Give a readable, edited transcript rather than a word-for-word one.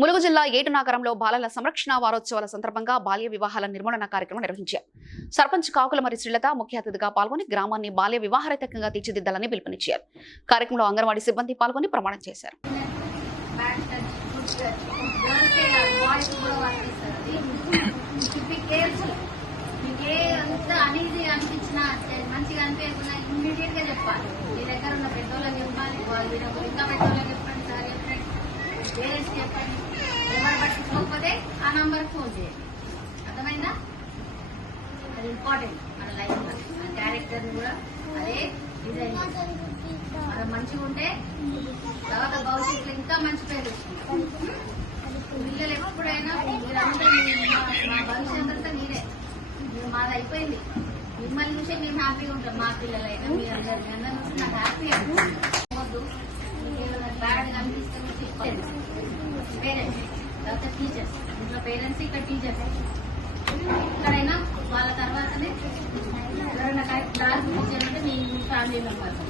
ములుగు జిల్లా ఏటునాగరంలో బాలల సంరక్షణ వారోత్సవాల సందర్భంగా బాల్య వివాహాల నిర్మూలన కార్యక్రమం నిర్వహించారు. సర్పంచ్ కాకులమరి శ్రీలత ముఖ్య అతిథిగా పాల్గొని గ్రామాన్ని బాల్య వివాహరహితంగా తీర్చిదిద్దాలని పిలుపునిచ్చారు. కార్యక్రమంలో అంగన్వాడీ సిబ్బంది పాల్గొని ప్రమాణం చేశారు. ఎవరు పట్టించుకోకపోతే ఆ నంబర్ ఫోన్ చేయండి. అర్థమైందా? అది ఇంపార్టెంట్ మన లైఫ్ లో. మన క్యారెక్టర్ కూడా అదే డిజైన్. మనం మంచిగా ఉంటే తర్వాత భవిష్యత్తులో ఇంకా మంచి పేరు వస్తుంది. పిల్లలు ఎప్పుడైనా మీరంతా మా భవిష్యత్ అంతా మీరే. మాది అయిపోయింది. మిమ్మల్ని చూసి మేము హ్యాపీగా ఉంటాం. మా పిల్లలైనా మీ అందరూ చూసి నాకు హ్యాపీ అనిపిస్తుంది. బ్యాడ్ కనిపిస్తే పేరెంట్స్, తర్వాత టీచర్స్. ఇంట్లో పేరెంట్స్, ఇక్కడ టీచర్స్. ఎక్కడైనా వాళ్ళ తర్వాతనే ఎవరైనా క్లాస్ టీచర్ అంటే మీ ఫ్యామిలీ మెంబర్స్.